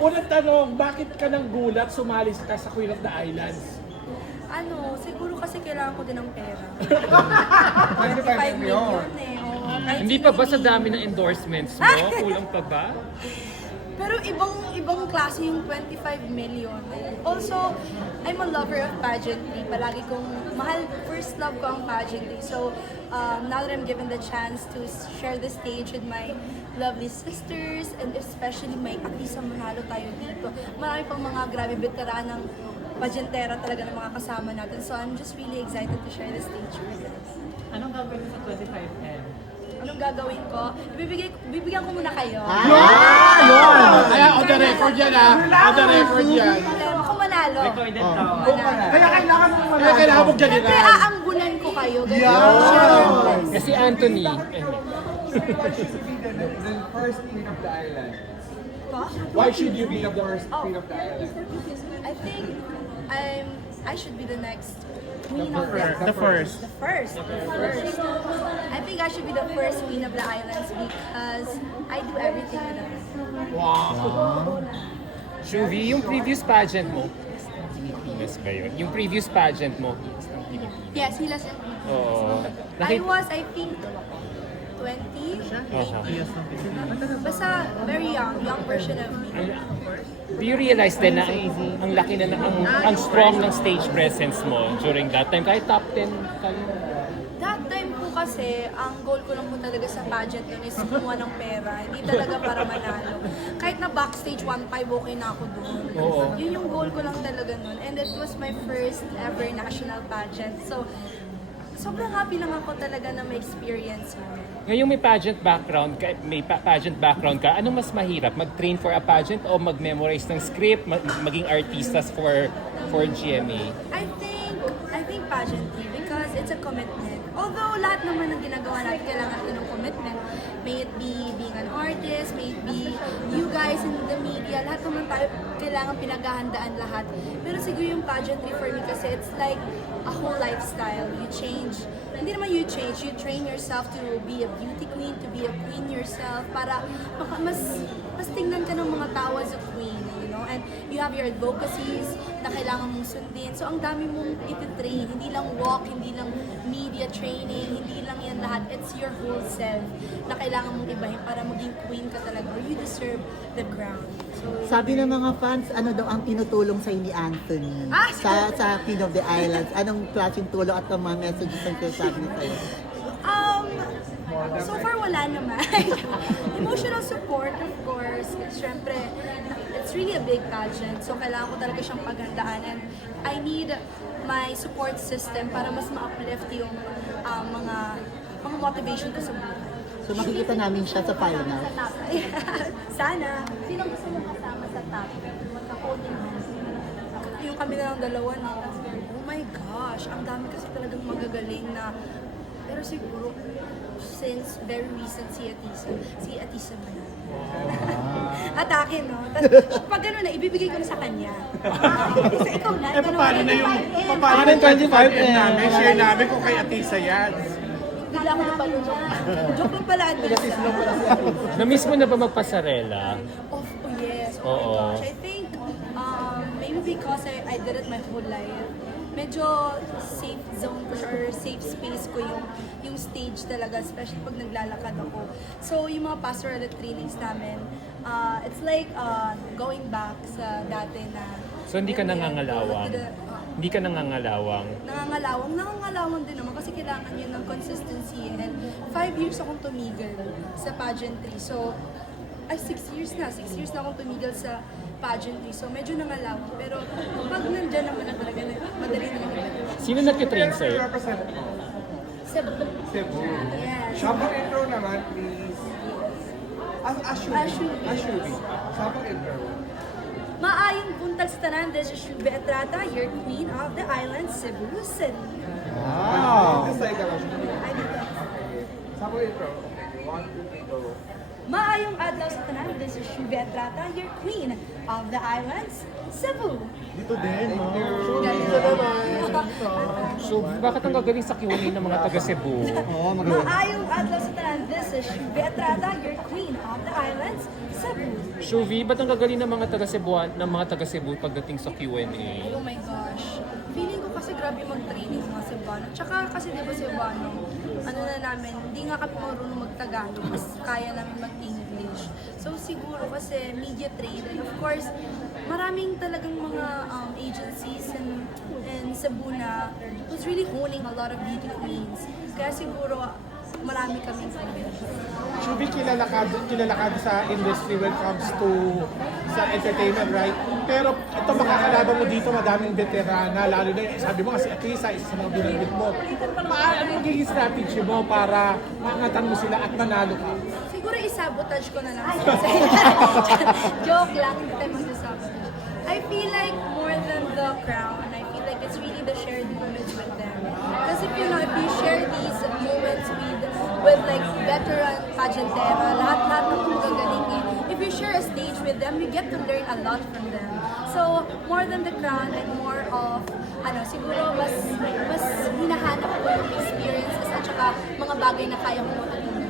Unang tanong, bakit ka nang gulat sumali ka sa Queen of the Islands? Siguro kasi kailangan ko din ng pera. 25 25 million eh. Oo, kahit Hindi sino pa ba sa dami ng endorsements mo? Kulang pa ba? Pero ibang klase yung 25 million. Also, I'm a lover of pageantry. Palagi kong first love ko ang pageantry. So, now that I'm given the chance to share the stage with my lovely sisters, and especially may Atisa Manalo tayo dito. Marami pang mga grabe veteranang pageantera talaga ng mga kasama natin. So, I'm just really excited to share the stage with us. Anong gagawin mo sa 25M? Anong gagawin ko? Bibigyan ko muna kayo. Kaya on the record yan On the record yan. Ako manalo. Recorded to. Kaya kailangan mo kailangan mo Siyempre, ganyan. aanggunan ko kayo. Ganyan. Kasi Anthony. Why should you be the first queen of the island? Why should you be The first queen of the island. I think I should be the next queen of the first? The first. I think I should be the first queen of the islands because I do everything with them. Shuvi, yung previous pageant mo. Pilipinas ba yun? Yung previous pageant mo. Yes, he loves it. Oo. I was, I think, 20. Basta very young version of me. Do you realize din na ang laki na ang strong ng stage presence mo during that time? Kahit top 10 ka rin. That time po kasi, ang goal ko lang po talaga sa pageant nun is kumuha ng pera. Hindi talaga para manalo. Kahit na backstage 1.5, okay na ako doon. Oo. Yun yung goal ko lang talaga nun. And it was my first ever national pageant. So, sobrang happy lang ako talaga na may experience mo. Ngayong may pageant background ka, anong mas mahirap? Mag-train for a pageant o mag-memorize ng script, maging artistas for GMA? I think pageantry because it's a commitment. Although lahat naman ng ginagawa natin kailangan natin ng commitment. May it be being an artist, may it be you guys in the media, lahat naman tayo kailangan pinaghahandaan lahat. Pero siguro yung pageantry for me kasi it's like a whole lifestyle. You change, hindi naman you change, you train yourself to be a beauty queen, to be a queen yourself para mas tingnan ka ng mga tao as a queen, you know? And you have your advocacies na kailangan mong sundin. So ang dami mong ititrain, hindi lang walk, hindi lang media training, hindi lang yan lahat. It's your whole self na kailangan mong ibahin para maging queen ka talaga or you deserve the crown. So, Sabi ng mga fans, ano daw ang tinutulong sa'yo ni Anthony sa Queen of the Islands? Anong klaseng tulong at ang mga messages ang sinasabi niya sa'yo? so far wala naman. Emotional support, of course. Siyempre, it's really a big pageant. So kailangan ko talaga siyang paghandaan. And I need my support system para mas ma-uplift yung mga motivation ko sa buhay. So makikita namin siya sa final. Sa top. Sana. Sino gusto mo kasama sa top? Magka-holding hands. Yung kami na lang dalawa, no? Oh my gosh, ang dami kasi talagang magagaling na. Pero siguro, since very recent si Atisa Manalo. Atake, no? Tapos, pag gano'n na, ibibigay ko na sa kanya. Atisa, ikaw na. Paano na yung Paano yung 25M namin? Share namin kung kay Atisa yan. Bigla ko na pala. Joke lang pala, Atisa. Na-miss mo na ba magpasarela? Oh, yes. Oh Oo. my gosh. I think maybe because I did it my whole life. Medyo safe zone ko or safe space ko yung stage talaga, especially pag naglalakad ako. So yung mga pastoral trainings namin, it's like going back sa dati na. So hindi ka nangangalawang? Hindi ka nangangalawang? Nangangalawang din naman kasi kailangan yun ng consistency. And 5 years akong tumigil sa pageantry. So, 6 years na akong tumigil sa pageantry. So, medyo nangalawang. Pero pag nandyan naman na talaga, madali na naman. Sino nagtitrain sa'yo? Represent mo. Cebu. Cebu. Yes. Sabang intro naman, please. Ashubi. Ashubi. Sabang intro. Maayong buntag sa tanan, this is Shubi Etrata, your queen of the island, Cebu City. Wow. This side naman. I did that. Sabang intro. Okay. 1, 2, 3, go. Maayong adlaw sa tanan, this is Shubet Rata, your queen of the islands, Cebu. Dito din, no? So, bakit ang gagaling sa Q&A ng mga taga Cebu? Maayong adlaw sa tanan, this is Shubet Rata, your queen of the islands, Cebu. Shuvi, ba't ang gagaling ng mga taga Cebu pagdating sa Q&A? Oh my gosh. Feeling ko kasi grabe mag-training mga Cebuano. Tsaka kasi di ba Cebuano, ano na namin, hindi nga kami marunong mag-Tagalog, mas kaya namin mag-English. So siguro kasi media trade, and of course, maraming talagang mga agencies in Cebu na was really honing a lot of beauty queens. Kaya siguro, marami kaming Shubi, kilala ka sa industry when it comes to sa entertainment, right? Pero ito makakalaban mo dito, madaming veterana, lalo na sabi mo kasi Atisa, isa sa mga binanggit mo. Ano magiging strategy mo para maangatan mo sila at manalo ka? Siguro isabotage ko na lang sila. Joke lang, hindi tayo magsasabotage. I feel like more than the crown, I feel like it's really the shared moments with them. Because if you share these moments with like veteran pageantera, lahat ng magagaling eh. If you share a stage with them, you get to learn a lot from them. So, more than the crown and more of, siguro mas hinahanap ko yung experiences at saka mga bagay na kaya ko matutunan.